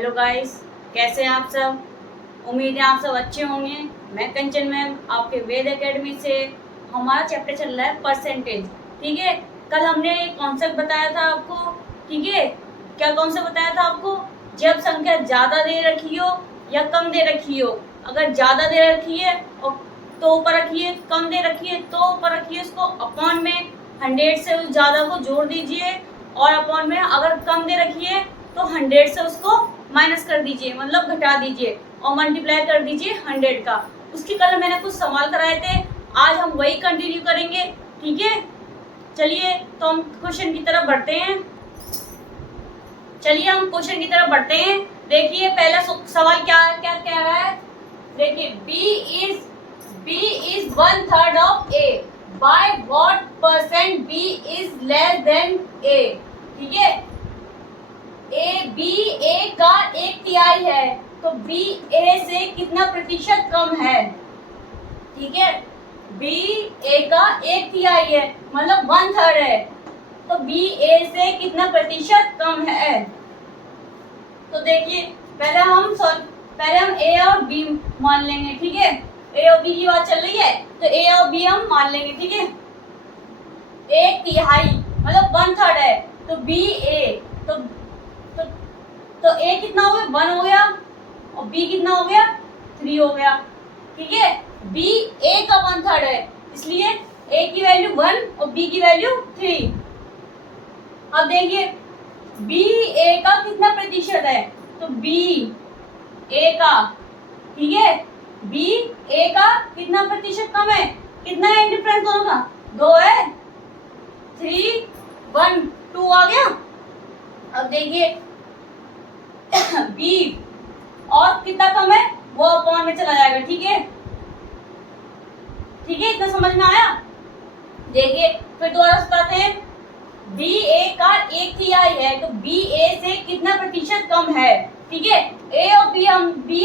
Hello guys, कैसे हैं आप सब। उम्मीद है आप सब अच्छे होंगे। मैं कंचन मैम आपके वेद एकेडमी से। हमारा चैप्टर चल रहा है परसेंटेज। ठीक है, कल हमने एक कॉन्सेप्ट बताया था आपको। ठीक है, क्या कॉन्सेप्ट बताया था आपको? जब संख्या ज़्यादा दे रखी हो या कम दे रखी हो, अगर ज़्यादा दे रखी है तो ऊपर रखिए, कम दे रखी है तो ऊपर रखिए, उसको अपॉन में 100 से उस ज़्यादा को जोड़ दीजिए, और अपॉन में अगर कम दे रखी है तो 100 से उसको माइनस कर दीजिए, मतलब घटा दीजिए, और मल्टीप्लाई कर दीजिए 100 का। उसकी कल मैंने कुछ सवाल कराए थे, आज हम वही कंटिन्यू करेंगे। ठीक है, चलिए तो हम क्वेश्चन की तरफ बढ़ते हैं। देखिए पहला सवाल क्या क्या कह रहा है। देखिए B is 1/3 of A. By what % B is less than A? ठीक है, A का 1/3 है, तो B A से कितना प्रतिशत कम है। ठीक है, B A का 1/3 है, मतलब 1/3 है, तो B A से कितना प्रतिशत कम है। तो देखिए पहले हम A और B मान लेंगे। ठीक है, A और B की बात चल रही है, तो A और B हम मान लेंगे। ठीक है, 1/3 मतलब 1/3 है, तो B A तो A कितना हो गया, 1 हो गया, और B कितना हो गया, 3 हो गया। ठीक है, B A का 1/3 है, इसलिए A की वैल्यू 1 और B की वैल्यू 3। अब देखिए B A का कितना प्रतिशत है, तो B A का, ठीक है, B A का कितना प्रतिशत कम है, कितना है डिफरेंस दोनों का, 2 है, 3 1 2 आ गया। अब देखिए B और कितना कम है वो अपॉन में चला जाएगा। ठीक है, इतना समझ में आया। देखिए फिर दोबारा बताते हैं, B A का 1/3 है, तो B A से कितना प्रतिशत कम है। ठीक है, A और B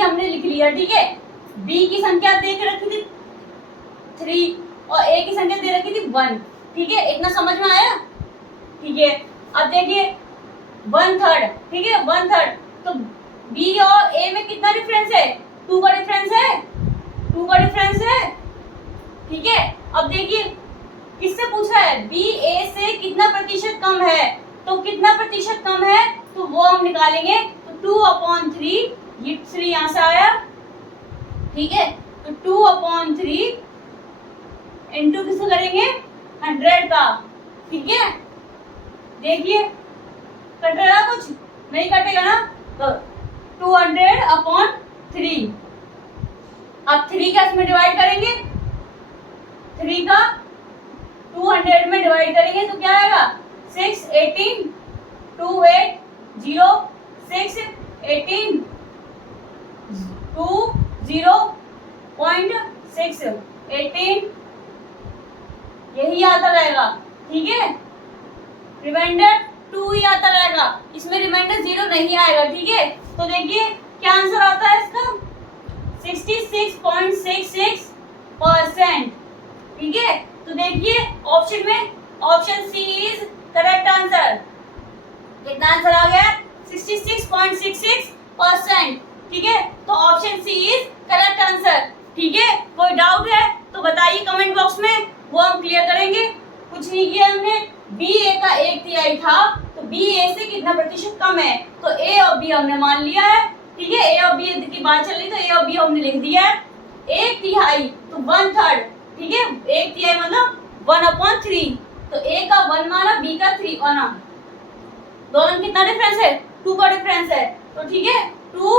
हमने लिख लिया। ठीक है, B की संख्या दे के रखी थी 3 और A की संख्या दे रखी थी 1। ठीक है, इतना समझ में आया। ठीक है, अब देखिए 1/3, ठीक है, 1/3, तो B और A में कितना डिफरेंस है, 2 का डिफरेंस है। ठीक है, अब देखिए किससे पूछा है, B A से कितना प्रतिशत कम है, तो कितना प्रतिशत कम है तो वो हम निकालेंगे, तो 2/3, ये 3 यहां से आया। ठीक है, तो 2/3 इंटू किससे करेंगे, 100 का। ठीक है, देखिए कटेगा, कुछ नहीं कटेगा ना, तो 200/3। अब 3 का इसमें डिवाइड करेंगे, 3 का 200 में डिवाइड करेंगे तो क्या आएगा, 6 18 2 8 0 6 18 2 0.6 18, यही आता रहेगा। ठीक है, रिमाइंडर 2 ही आता रहेगा, इसमें रिमाइंडर 0 नहीं आएगा। ठीक है, तो देखिए क्या आंसर आता है इसका, 66.66%। ठीक है, तो देखिए ऑप्शन में option C is correct answer. कितना आंसर आ गया, 66.66%। ठीक है, तो option C is correct answer. ठीक है, कोई डाउट है तो बताइए कमेंट बॉक्स में, वो हम क्लियर करेंगे। कुछ नहीं किया हमने, B A का 1/3 था, तो B A से कितना प्रतिशत कम है, तो A और B हमने मान लिया है। ठीक है, A और B की बात चल रही, तो A और B हमने लिख दिया है। 1/3 तो 1/3, ठीक है, 1/3 मतलब 1/3, तो A का 1 माना, B का 3 माना, दोनों कितना डिफरेंस है, 2 का डिफरेंस है, तो ठीक है 2।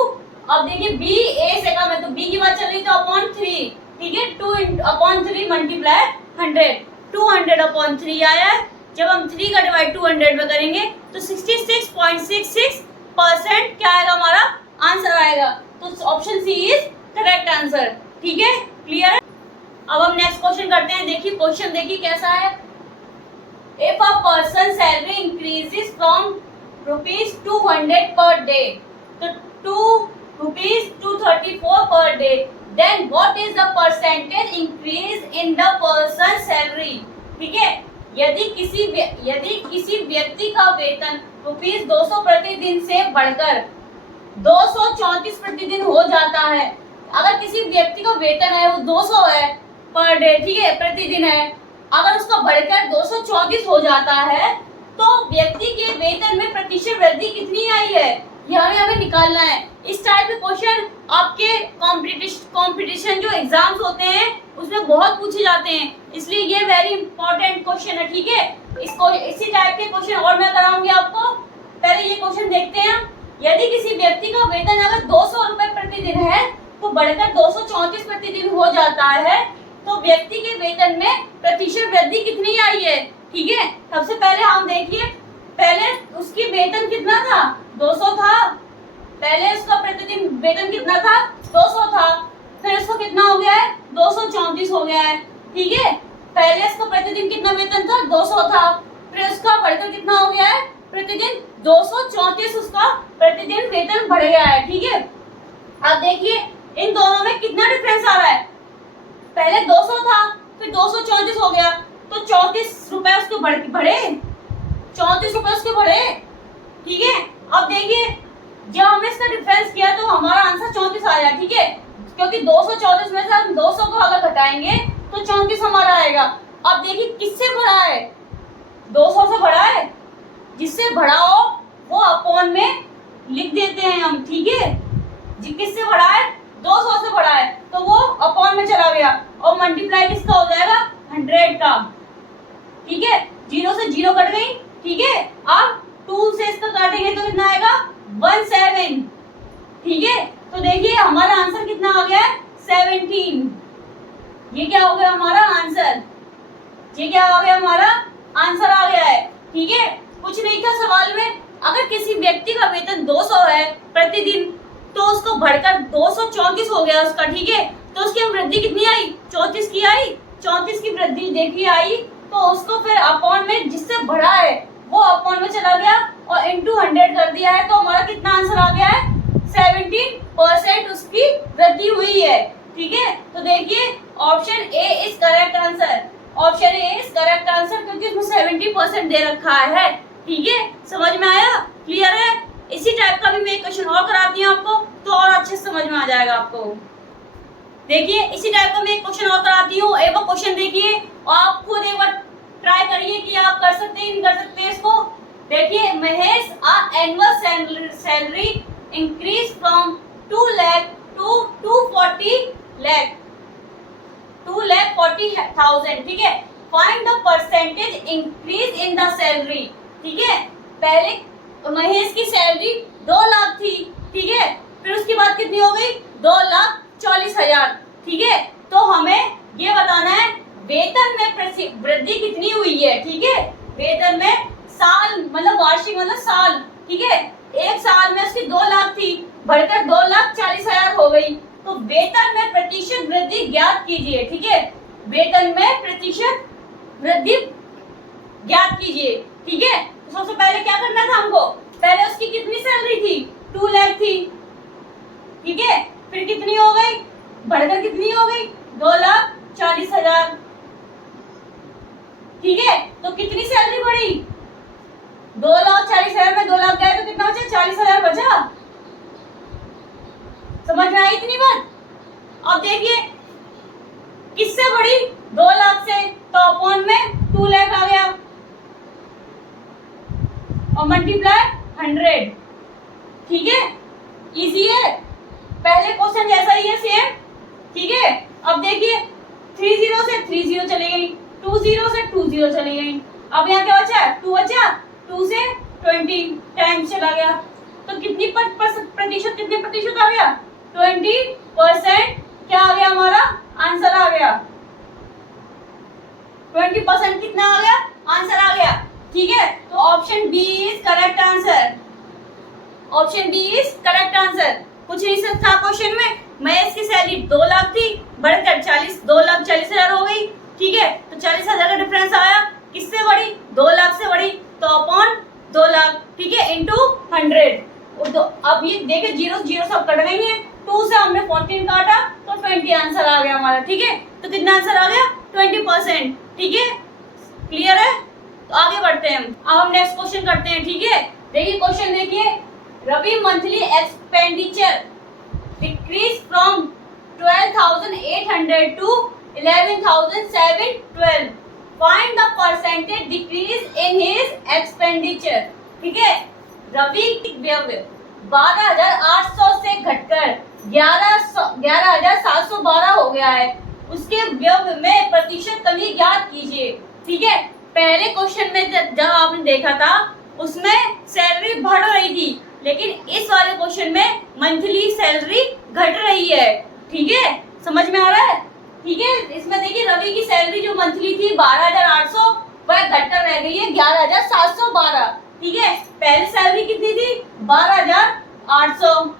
अब देखिए B A से कम है, तो B की बात चल रही तो /3। ठीक है, 2/3 मल्टीप्लाई 100, 200/3 आया है। जब हम 3 का डिवाइड 200 में करेंगे तो 66.66% क्या आएगा, हमारा आंसर आएगा। तो option C is correct answer. ठीक है, क्लियर है। अब हम नेक्स्ट क्वेश्चन करते हैं। देखिए क्वेश्चन देखिए कैसा है, if a person salary increases from ₹200 per day to ₹234 per day, then what is the percentage increase in the person's salary। ठीक है, यदि किसी व्यक्ति का वेतन ₹200 प्रतिदिन से बढ़कर 234 प्रतिदिन हो जाता है। अगर किसी व्यक्ति का वेतन है वो 200 है पर डे, ठीक है, प्रतिदिन है, अगर उसका बढ़कर 234 हो जाता है तो व्यक्ति के वेतन में प्रतिशत वृद्धि कितनी आई है, यह हमें निकालना है। इस टाइप के क्वेश्चन आपके कंपटीशन जो एग्जाम्स होते हैं उसमें बहुत पूछे जाते हैं, इसलिए ये वेरी इंपॉर्टेंट क्वेश्चन है, ठीक है। इसको इसी टाइप के क्वेश्चन और मैं कराऊंगी आपको। पहले ये क्वेश्चन देखते हैं। यदि किसी व्यक्ति का वेतन अगर 200 रुपए प्रतिदिन है तो बढ़कर 234 प्रतिदिन हो जाता है तो व्यक्ति के वेतन में प्रतिशत वृद्धि कितनी आई है, ठीक है। सबसे पहले हम देखिए, पहले उसकी वेतन कितना था, 200 था। पहले उसका प्रतिदिन वेतन कितना था, 200 था। फिर उसका कितना हो गया है, 234 हो गया है, ठीक है। पहले उसका प्रतिदिन कितना वेतन था, 200 था। फिर उसका बढ़कर कितना हो गया है, प्रतिदिन 234 उसका प्रतिदिन वेतन बढ़ गया है, ठीक है। अब देखिए इन दोनों में कितना डिफरेंस आ रहा है। पहले 200 था, फिर 234 हो गया, तो 34 रुपए उसके बढ़े, 34 रुपए उसके बढ़े, ठीक है। अब देखिए जब हमने इसका डिफरेंस किया तो हमारा आंसर 34 आया, ठीक है, क्योंकि 234 में से हम 200 को अगर घटाएंगे तो 34 हमारा आएगा। अब देखिए किससे बढ़ा है, 200 से बढ़ा है। जिससे बढ़ा हो वो अपॉन में लिख देते हैं हम, ठीक है। किससे बढ़ा है, 200 से बढ़ा है तो वो अपॉन में चला गया और मल्टीप्लाई किसका हो जाएगा, 100 का, ठीक है। 0 से 0 कट गई, ठीक है। अब 2 से इसका काटेंगे तो कितना आएगा, 17, ठीक है। तो देखिए हमारा आंसर कितना आ गया है, 17। ये क्या हो गया हमारा आंसर, ये क्या हो गया हमारा आंसर आ गया है, ठीक है। कुछ नहीं था सवाल में। अगर किसी व्यक्ति का वेतन 200 है प्रतिदिन तो उसको बढ़कर 234 हो गया उसका, ठीक है। तो उसकी वृद्धि कितनी आई, 34 की आई, 34 की वृद्धि देखिए आई, तो उसको फिर अपॉन में जिससे बढ़ा है वो अपॉन में चला गया और इनटू 100 कर दिया है, तो हमारा कितना आंसर आ गया है, 17% उसकी वृद्धि हुई है, ठीक है। तो देखिए option A is correct answer, option A is correct answer, क्योंकि उसमें 70% दे रखा है, ठीक है। समझ में आया, क्लियर है। इसी टाइप का भी मैं एक क्वेश्चन और कराती हूँ आपको तो और अच्छे से समझ में आ जाएगा आपको। देखिए इसी टाइप का मैं एक क्वेश्चन और कराती हूँ, एक बार क्वेश्चन देखिए और आप खुद एक बार ट्राई करिए कि आप कर सकते हैं नहीं कर सकते हैं इसको। देखिए Mahesh annual salary increase from 2 lakh to 240 lakh, 2,40,000, ठीक है। Find the percentage increase in the salary, ठीक है। पहले महेश की सैलरी 2 लाख थी, ठीक है। फिर उसके बाद कितनी हो गई, 2,40,000, ठीक है। तो हमें ये बताना है वेतन में वृद्धि कितनी हुई है, ठीक है। वेतन में साल मतलब वार्षिक मतलब साल, ठीक है। एक साल में उसकी 2 लाख थी, बढ़कर 2,40,000 हो गई, तो वेतन में प्रतिशत वृद्धि ज्ञात कीजिए, ठीक है। वेतन में प्रतिशत वृद्धि ज्ञात कीजिए, ठीक है। तो सबसे पहले क्या करना था हमको, पहले उसकी कितनी सैलरी थी, 2 लाख थी, ठीक है। फिर कितनी हो गई, बढ़कर कितनी हो गई, 2,40,000, ठीक है। तो कितनी सैलरी बढ़ी, 2,40,000 में 2 लाख गए तो कितना बचा, 40,000 बचा। समझ में आई इतनी बात। अब देखिए किससे बढ़ी, 2 लाख से, तो अपॉन में 2 लाख आ गया और मल्टीप्लाई 100, ठीक है। इजी है, पहले क्वेश्चन जैसा ही है सेम, ठीक है। अब देखिए 30 से 30 चली गई, 20 से 20 चली गई, अब यहाँ क्या बचा, 2 बचा, 2 से 20 टाइम्स चला गया, तो कितनी प्रतिशत कितने प्रतिशत आ गया, 20%। क्या आ गया हमारा आंसर आ गया, 20% कितना आ गया, आंसर आ गया, ठीक है। तो option B is correct answer, option B is correct answer. कुछ नहीं था क्वेश्चन में, महेश की सैलरी 2 लाख थी, बढ़कर 2,40,000 हो गई, ठीक है। तो 40,000 का डिफरेंस आया, किससे बढ़ी, 2 लाख से बढ़ी, तो अपॉन 2 लाख, ठीक है, इंटू 100। तो अब ये देखिए 0 0 सब कट गई है, 2 से हमने 14 काटा तो 20 आंसर आ गया हमारा, ठीक है। तो कितना आंसर आ गया, 20%, ठीक है। क्लियर है, तो आगे बढ़ते हैं हम। अब हम नेक्स्ट क्वेश्चन करते हैं, ठीक है। देखिए क्वेश्चन देखिए, Ravi monthly expenditure decrease from 12,800 to 11,712. Find the percentage decrease in his expenditure. ठीक है, रवि व्यय 12,800 से घटकर 11,712 हो गया है, उसके व्यय में प्रतिशत कमी ज्ञात कीजिए। ठीक है, पहले क्वेश्चन में जब आपने देखा था उसमें सैलरी बढ़ रही थी, लेकिन इस वाले क्वेश्चन में मंथली सैलरी घट रही है। ठीक है, समझ में आ रहा है? ठीक है, इसमें देखिए रवि की सैलरी जो मंथली थी 12,800 वह घटकर रह गई है 11,712। ठीक है, पहले सैलरी कितनी थी 12,800।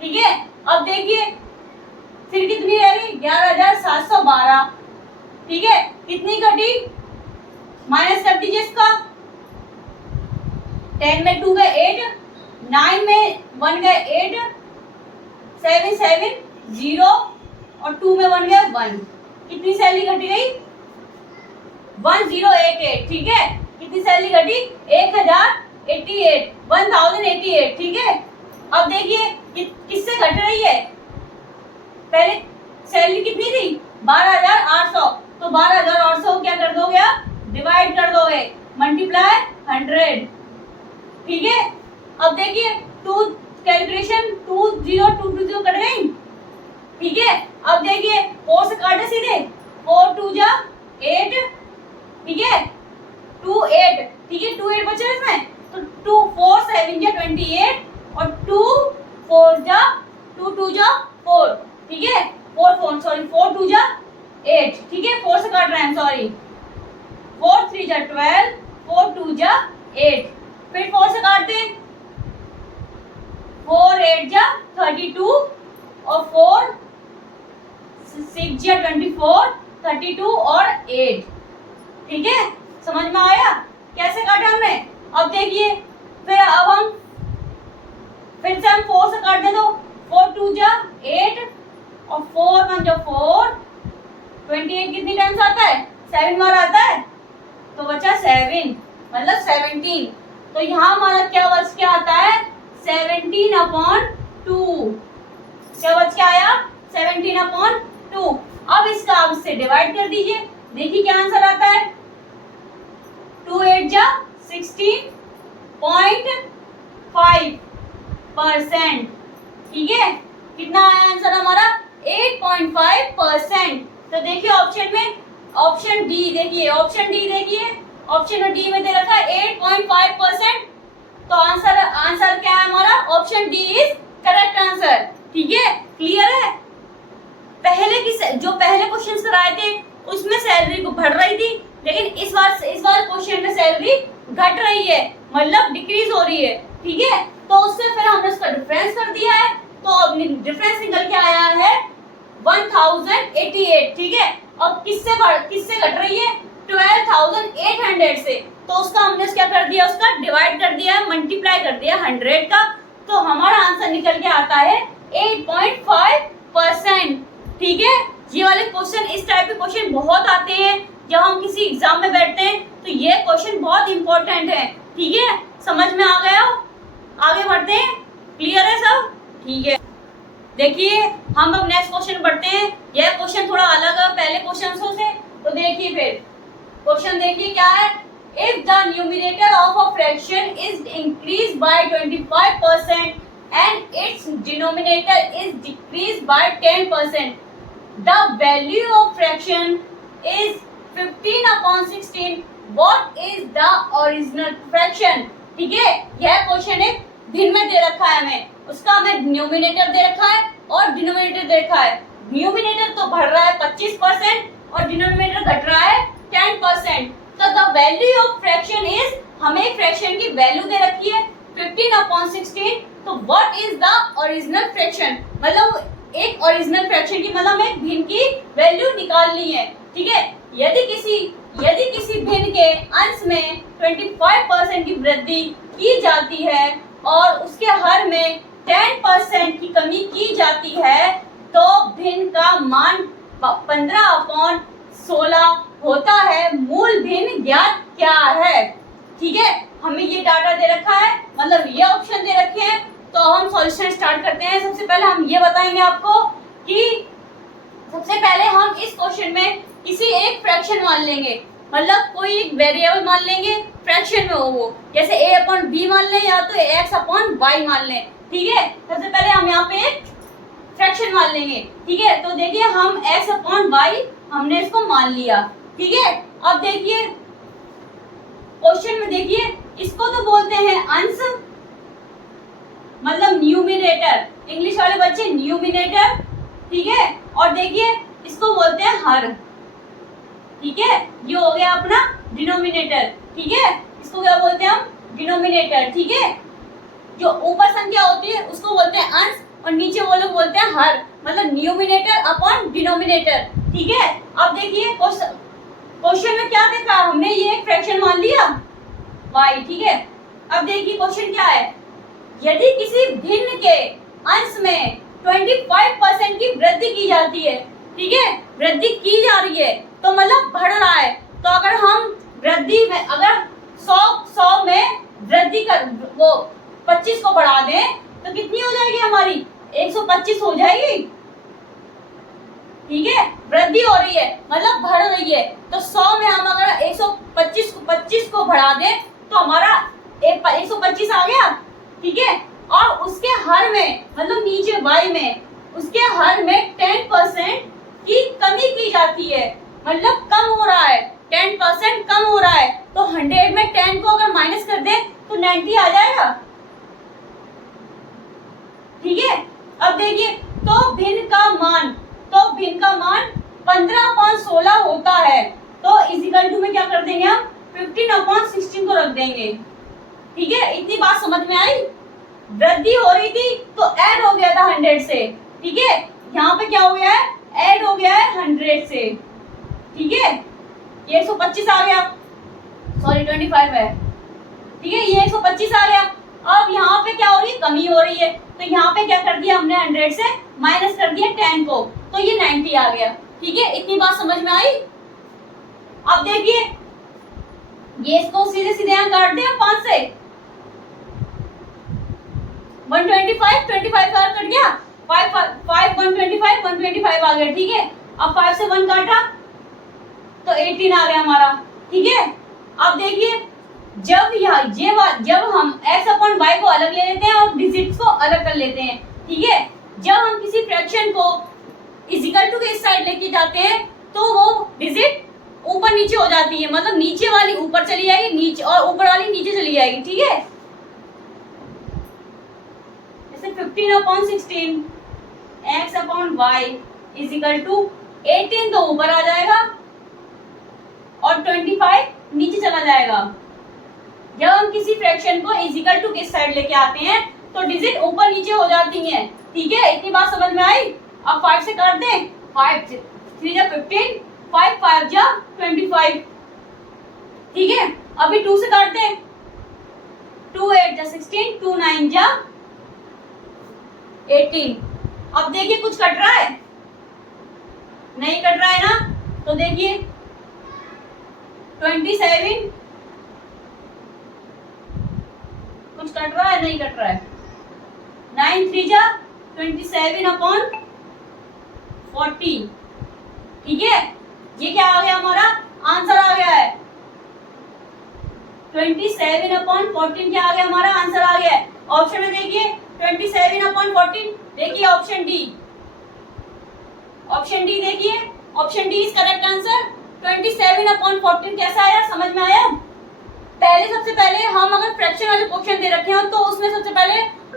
ठीक है, अब देखिए फिर कितनी रह गई 11,712। ठीक है, कितनी घटी माइनस कर दीजिए इसका, 10 में 2 गए 8, 9 में 1 गए 8, 7 7 0 और 2 में 1 गया 1। कितनी सैलरी घटी गई 1088। ठीक है, कितनी सैलरी घटी 1088। ठीक है, अब देखिए किससे घट रही है, पहले सैलरी कितनी थी 12,800, तो 12,800 क्या कर दोगे आप डिवाइड कर दोगे, मल्टीप्लाई 100। ठीक है, अब देखिए 2 कैलकुलेशन 20220 कट गई। ठीक है, अब देखिए 4 से काटे सीधे, 4 2 जा 8। ठीक है, 2 8। ठीक है, 2 8 बचे इसमें, तो 2 4 7 जा 28 और 2 4 जा 2 2 जा 4। ठीक है, 4 2 जा 8। ठीक है, 4 से काट रहे हैं सॉरी, 4 3 जा 12, 4 2 जा 8, फिर 4 से काटते हैं, 4 8 जा 32 और 4 6 जा 24, 32 और 8। ठीक है, समझ में आया कैसे काटा हमने? अब देखिए फिर अब हम फिर से हम 4 से काट दे, तो 4 2 जा 8 और 4 1 जा 4, 28 कितनी टाइम्स आता है 7 बार आता है, तो बचा 7 मतलब 17। तो यहाँ हमारा क्या बच के आता है 17/2। क्या बच के आया 17/2। अब इसका आप इससे डिवाइड कर दीजिए, देखिए क्या आंसर आता है 2 8 जा 16.5%। ठीक है, कितना आया आंसर हमारा 8.5%। तो देखिए ऑप्शन में ऑप्शन डी देखिए, ऑप्शन डी में दे रखा है 8.5%। तो आंसर क्या है हमारा option D is correct answer. ठीक है, क्लियर है? जो पहले क्वेश्चन कराए थे उसमें सैलरी को बढ़ रही थी, लेकिन इस बार क्वेश्चन में सैलरी घट रही है, मतलब डिक्रीज हो रही है। ठीक है, तो उससे फिर हमने उसका डिफरेंस कर दिया है, तो अब डिफरेंस निकल के आया है 1088। ठीक है, अब किससे घट रही है 12,800 से, तो उसका हमने क्या कर दिया, उसका डिवाइड कर दिया, मल्टीप्लाई कर दिया 100 का, तो हमारा आंसर निकल के आता है 8.5%। ठीक है, ये वाले क्वेश्चन, इस टाइप के क्वेश्चन बहुत आते हैं जब हम किसी एग्जाम में बैठते हैं, तो ये क्वेश्चन बहुत इंपॉर्टेंट है। ठीक है, समझ में आ गया? आगे बढ़ते हैं, क्लियर है सब? ठीक है, देखिए हम अब नेक्स्ट क्वेश्चन बढ़ते हैं। यह क्वेश्चन थोड़ा अलग है पहले क्वेश्चंसों से, तो देखिए फिर क्वेश्चन देखिए क्या है। If the numerator of a fraction is increased by 25% and its denominator is decreased by 10%, the value of fraction is 15/16. What is the original fraction? ठीक है, यह क्वेश्चन एक भिन्न में दे रखा है हमें, उसका हमें न्यूमिनेटर दे रखा है और डिनोमिनेटर दे रखा है। न्यूमिनेटर तो बढ़ रहा है 25% और डिनोमिनेटर घट रहा है 10%। तो the value of fraction is, हमें फ्रैक्शन की वैल्यू दे रखी है 15/16। तो what is the original fraction, मतलब एक ओरिजिनल फ्रैक्शन की मतलब हमें भिन्न की वैल्यू निकालनी है। ठीक है, यदि किसी भिन्न के अंश में 25% की वृद्धि की जाती है और उसके हर में 10% की कमी की जाती है, तो भिन्न का मान 15/16 होता है। मूल भिन्न ज्ञात क्या है? ठीक है, हमें ये डाटा दे रखा है, मतलब ये ऑप्शन दे रखे हैं, तो हम सॉल्यूशन स्टार्ट करते हैं। सबसे पहले हम ये बताएंगे आपको कि सबसे पहले हम इस क्वेश्चन में किसी एक फ्रैक्शन मान लेंगे, मतलब कोई एक वेरिएबल मान लेंगे फ्रैक्शन में हो वो, जैसे a/b मान लें या तो x/y मान लें। ठीक है, सबसे पहले हम यहाँ पे एक फ्रैक्शन मान लेंगे। ठीक है, तो देखिए हम x/y हमने इसको मान लिया। ठीक है, अब देखिए क्वेश्चन में देखिए इसको तो बोलते हैं अंश, मतलब न्यूमिनेटर, इंग्लिश वाले बच्चे न्यूमिनेटर। ठीक है, और देखिए इसको बोलते हैं हर। ठीक है, ये हो गया अपना डिनोमिनेटर। ठीक है, इसको क्या बोलते हैं हम, डिनोमिनेटर। ठीक है, जो ऊपर संख्या होती है उसको बोलते हैं अंश और नीचे वो लोग बोलते हैं हर, मतलब न्यूमिनेटर अपॉन डिनोमिनेटर। ठीक है, अब देखिए क्वेश्चन में क्या देखा हमने, ये एक फ्रैक्शन मान लिया y। ठीक है, अब देखिए क्वेश्चन क्या है, यदि किसी भिन्न के अंश में 25% की वृद्धि की जाती है। ठीक है, वृद्धि की जा रही है तो मतलब बढ़ रहा है, तो अगर हम वृद्धि में अगर 100 में वृद्धि कर वो 25 को बढ़ा दें तो कितनी हो जाएगी हमारी, 125 हो जाएगी। ठीक है, वृद्धि हो रही है मतलब बढ़ रही है, तो 100 में हम अगर 125 को बढ़ा दें तो हमारा 125 आ गया। ठीक है, और उसके हर में मतलब नीचे y में उसके हर में 10% की कमी की जाती है, मतलब कम हो रहा है, 10% कम हो रहा है, तो 100 में 10 को अगर माइनस कर दें तो 90 आ जाएगा। ठीक है, अब देखिए तो भिन्न का मान 15/16 होता है, तो इजिकल टू में क्या कर देंगे हम 15/16 को रख देंगे। ठीक है, इतनी बात समझ में आई। वृद्धि हो रही थी तो ऐड हो गया था 100 से। ठीक है, यहाँ पे क्या हो गया है, ऐड हो गया है 100 से। ठीक है, ये 125 आ गया, सॉरी 25 है। ठीक है, ये 125 आ गया। अब यहाँ पे क्या हो रही है, कमी हो रही है, तो यहाँ पे क्या कर दिया हमने 100 से माइनस कर दिया 10 को, तो ये 90 आ गया। ठीक है, इतनी बात समझ में आई। अब देखिए ये इसको सीधे सीधे यहाँ काट दे 5 से, 125 25 का कट गया, 5 125 125 आ गया। ठीक है, अब 5 से 1 काटा तो 18 आ गया हमारा। ठीक है, अब देखिए जब हम x/y को अलग ले लेते हैं और डिजिट्स को अलग कर लेते हैं। ठीक है, जब हम किसी फ्रैक्शन को इजिकल टू के इस साइड लेके जाते हैं तो वो डिजिट ऊपर नीचे हो जाती है, मतलब नीचे वाली ऊपर चली जाएगी, नीचे और ऊपर वाली नीचे चली जाएगी। ठीक है, जैसे 15/16 x/y इजिकल टू 18 तो ऊपर आ जाएगा और 25 नीचे चला जाएगा। जब हम किसी फ्रैक्शन को इजिकल टू किस साइड लेके आते हैं तो डिजिट ऊपर नीचे हो जाती हैं। ठीक है, इतनी बात समझ में आई। अब 5 से काट दें, 5 3 जा 15, 5 5 जा 25। ठीक है, अभी 2 से काट दें, 2 8 जा 16, 2 9 जा 18। अब देखिए कुछ कट रहा है, नहीं कट रहा है ना, तो देखिए 27 कुछ कट रहा है, नहीं कट रहा है, 9 3 जा 27/40। ठीक है, ये क्या आ गया हमारा आंसर आ गया है 27/14। क्या आ गया हमारा आंसर आ गया है। ऑप्शन में देखिए 27/14, देखिए ऑप्शन डी, ऑप्शन डी देखिए, option D is correct answer. 27/14 कैसा आया, समझ में आया। पहले सबसे पहले हम अगर फ्रैक्शन वाले क्वेश्चन दे रखे हो तो उसमें सबसे पहले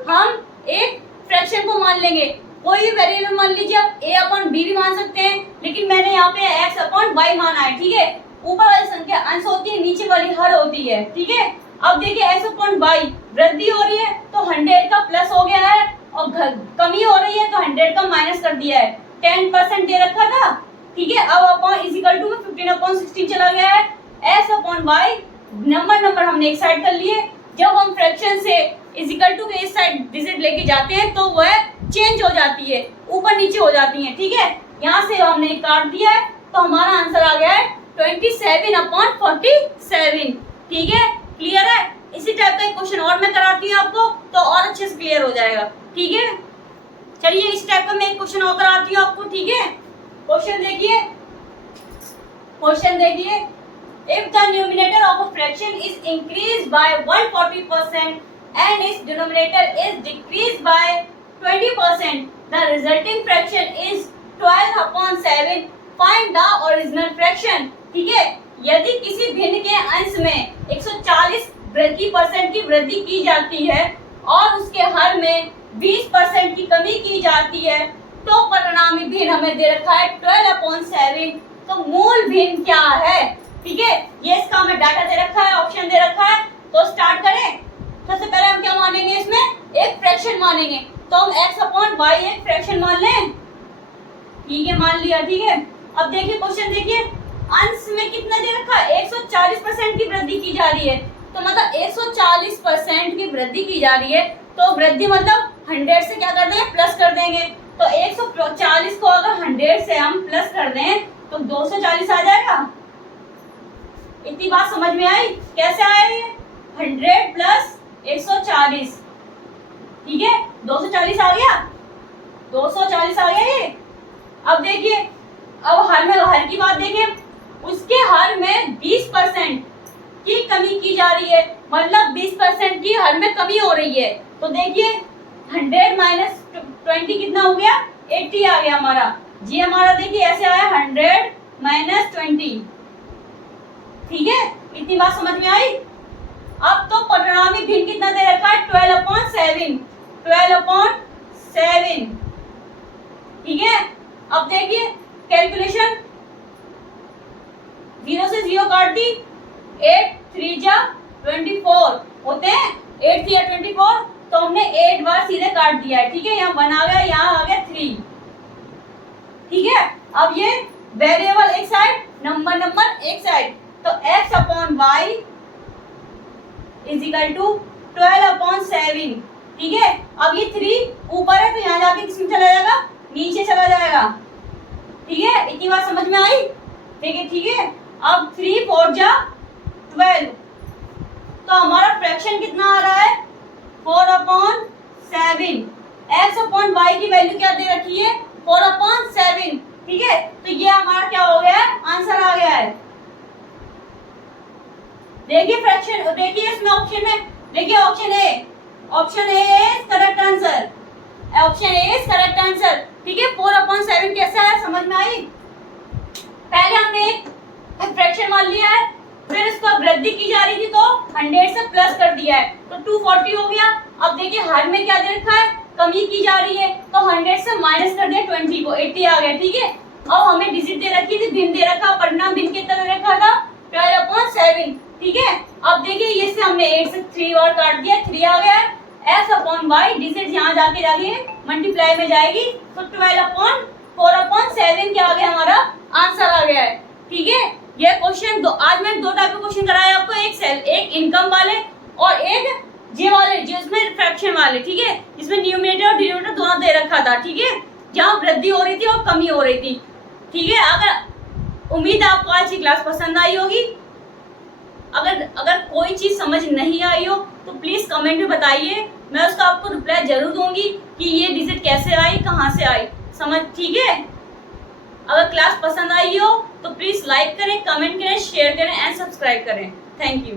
हम एक फ्रैक्शन को मान लेंगे, कोई भी वेरिएबल मान लीजिए, आप a/b भी मान सकते हैं, लेकिन मैंने यहाँ पे x/y माना है। ठीक है, ऊपर वाली संख्या अंश होती है, नीचे वाली हर होती है। ठीक है, अब देखिए x/y वृद्धि हो रही है तो 100 का प्लस हो गया है और कमी हो रही है तो 100 का माइनस कर दिया है, 10% दे रखा था। ठीक है, अब अपॉन इजिकल टू में 15/16 चला गया है। x/y नंबर हमने एक साइड कर लिए। जब हम फ्रैक्शन से इजिकल टू के इस साइड डिजिट लेके जाते हैं तो वह चेंज हो जाती है, ऊपर नीचे हो जाती है। ठीक है, यहाँ से हमने काट दिया है तो हमारा आंसर आ गया है 27/47। ठीक है, क्लियर है। इसी टाइप का एक क्वेश्चन और मैं कराती हूँ आपको, तो और अच्छे से क्लियर हो जाएगा। ठीक है, चलिए इस टाइप का मैं एक क्वेश्चन और कराती हूँ आपको। ठीक है, क्वेश्चन देखिए, क्वेश्चन देखिए, if the numerator of a fraction is increase by 140% and its denominator is decreased by 20%, the resulting fraction is 12/7. Find the original fraction. ठीक है, यदि किसी भिन्न के अंश में 140% की वृद्धि की जाती है और उसके हर में 20% की कमी की जाती है, तो परिणामी भिन्न हमें दे रखा है 12/7। तो मूल भिन्न क्या है? ठीक है, ये इसका हमें डाटा दे रखा है, ऑप्शन दे रखा है। तो स्टार्ट करें। सबसे पहले हम क्या मानेंगे, इसमें एक फ्रैक्शन मानेंगे। तो हम x/y एक फ्रैक्शन मान लें। ठीक है, मान लिया। ठीक है, अब देखिए क्वेश्चन देखिए, अंश में कितना दे रखा है, 140% की वृद्धि की जा रही है। तो मतलब 140% की वृद्धि की जा रही है, तो वृद्धि मतलब 100 से क्या कर देंगे, प्लस कर देंगे। तो 140 को अगर 100 से हम प्लस कर दें तो 240 आ जाएगा। इतनी बात समझ में आई? कैसे आया ये? 100 प्लस 140, ठीक है, 240 आ गया, 240 आ गया ये। अब देखिए, अब हर की बात देखें, उसके हर में 20% की कमी की जा रही है, मतलब 20% की हर में कमी हो रही है। तो देखिए 100 माइनस 20 कितना हो गया, 80 आ गया हमारा। जी हमारा देखिए ऐसे आया 100 माइनस 20। ठीक है, इतनी बात समझ में आई? अब तो परिणामी भिन्न कितना दे रखा है, 12/7, 12/7। ठीक है, अब देखिए कैलकुलेशन, 0 से 0 काट दी, 8 3 जा 24 होते हैं, 8 3 24, तो हमने 8 बार सीधे काट दिया है। ठीक है, यहाँ 1 आ गया, यहाँ आ गया 3। ठीक है, अब ये वेरिएबल एक साइड, नंबर एक साइड, तो x/y इज इक्वल टू 12/7। ठीक है, अब ये 3 ऊपर है तो यहाँ जाके किसमें चला जाएगा, नीचे चला जाएगा। ठीक है, इतनी बात समझ में आई? ठीक है, अब 3 4 जा 12, तो हमारा फ्रैक्शन कितना आ रहा है, 4/7। x/y की वैल्यू क्या दे रखी है, 4/7। ठीक है, तो ये हमारा क्या हो गया है, आंसर आ गया है। देखिए फ्रैक्शन, देखिए इसमें ऑप्शन में, देखिए option A is correct answer, option A is correct answer. ठीक है, 4/7 कैसा है, समझ में आई? पहले हमने एक फ्रैक्शन मान लिया है, फिर इसको वृद्धि की जा रही थी तो 100 से प्लस कर दिया है, तो 240 हो गया। अब देखिए हर में क्या दे रखा है, कमी की जा रही है, तो 100 से माइनस कर दिया 20 को, 80 आ गया। ठीक है, अब हमें डिजिट दे रखी थी, भिन्न दे रखा, परिणाम भिन्न कितना दे रखा था, 12/7। ठीक है, अब देखिए ये से हमने 8 से 3 बार काट दिया, 3 आ गया है। x/y डिजिट यहाँ जाके मल्टीप्लाई में जाएगी, तो 12/4/7 क्या आ गया, हमारा आंसर आ गया है। ठीक है, ये क्वेश्चन आज मैंने 2 टाइप के क्वेश्चन कराए आपको, एक इनकम वाले और एक जे वाले, जिसमें फ्रैक्शन वाले। ठीक है, जिसमें न्यूमरेटर और डिनोमिनेटर दोनों दे रखा था। ठीक है, जहाँ वृद्धि हो रही थी और कमी हो रही थी। ठीक है, अगर उम्मीद है आपको आज की क्लास पसंद आई होगी। अगर कोई चीज समझ नहीं आई हो तो प्लीज कमेंट में बताइए, मैं उसका आपको रिप्लाई जरूर दूंगी कि ये डिजिट कैसे आई, कहाँ से आई, समझ। ठीक है, अगर क्लास पसंद आई हो तो प्लीज लाइक करें, कमेंट करें, शेयर करें एंड सब्सक्राइब करें। Thank you.